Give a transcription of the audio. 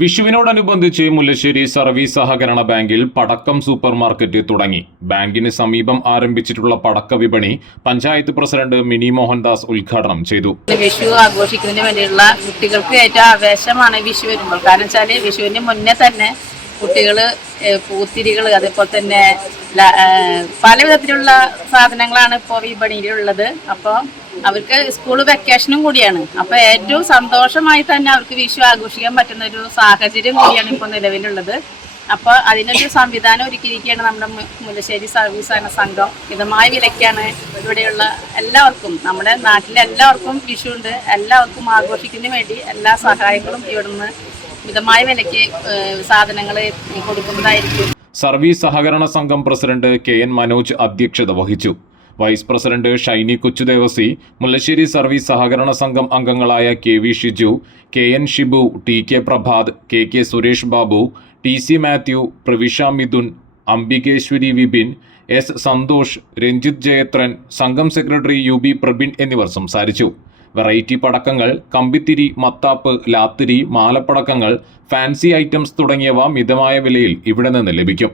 വിഷുവിനോടനുബന്ധിച്ച് Mullassery service സഹകരണ ബാങ്കിൽ പടക്കം സൂപ്പർ മാർക്കറ്റ് തുടങ്ങി. ബാങ്കിന് സമീപം ആരംഭിച്ചിട്ടുള്ള പടക്ക വിപണി പഞ്ചായത്ത് പ്രസിഡന്റ് മിനി മോഹൻദാസ് ഉദ്ഘാടനം ചെയ്തു. വിഷു ആഘോഷിക്കുന്നതിന് വേണ്ടിയുള്ള കുട്ടികൾക്ക് ഏറ്റവും ആവേശമാണ് വിഷു വരുമ്പോൾ. കാരണം വെച്ചാൽ വിഷുവിന് മുന്നേ തന്നെ കുട്ടികൾ പൂത്തിരികൾ, അതേപോലെ തന്നെ പല വിധത്തിലുള്ള സാധനങ്ങളാണ് ഇപ്പോൾ വിപണിയിലുള്ളത്. അപ്പോൾ അവർക്ക് സ്കൂൾ വെക്കേഷനും കൂടിയാണ്. അപ്പോൾ ഏറ്റവും സന്തോഷമായി തന്നെ അവർക്ക് വിഷു ആഘോഷിക്കാൻ പറ്റുന്ന ഒരു സാഹചര്യം കൂടിയാണ് ഇപ്പോൾ നിലവിലുള്ളത്. അപ്പോൾ അതിനൊരു സംവിധാനം ഒരുക്കിയിരിക്കുകയാണ് നമ്മുടെ മുല്ലശ്ശേരി സർവീസ് സഹകരണ സംഘം. മിതമായ വിലയ്ക്കാണ് ഇവിടെയുള്ള എല്ലാവർക്കും, നമ്മുടെ നാട്ടിലെ എല്ലാവർക്കും വിഷുണ്ട്, എല്ലാവർക്കും ആഘോഷിക്കുന്നതിന് വേണ്ടി എല്ലാ സഹായങ്ങളും ഇവിടുന്ന് മിതമായ വിലയ്ക്ക് സാധനങ്ങൾ കൊടുക്കുന്നതായിരിക്കും. സർവീസ് സഹകരണ സംഘം പ്രസിഡന്റ് KN മനോജ് അധ്യക്ഷത വഹിച്ചു. Vice president Shiny Kochudevasi, Mullassery service സഹകരണ സംഘം അംഗങ്ങളായ KV Shiju, KN Shibu, TK Prabhat, KK Suresh Babu, TC Mathew, Pravisha Mithun, അംബികേശ്വരി Vipin, S Santhosh, Ranjith Jayathran, സംഘം സെക്രട്ടറി UB പ്രബിൻ എന്നിവർ സംസാരിച്ചു. വെറൈറ്റി പടക്കങ്ങൾ, കമ്പിത്തിരി, മത്താപ്പ്, ലാത്തിരി, മാലപ്പടക്കങ്ങൾ, ഫാൻസി ഐറ്റംസ് തുടങ്ങിയവ മിതമായ വിലയിൽ ഇവിടെ നിന്ന് ലഭിക്കും.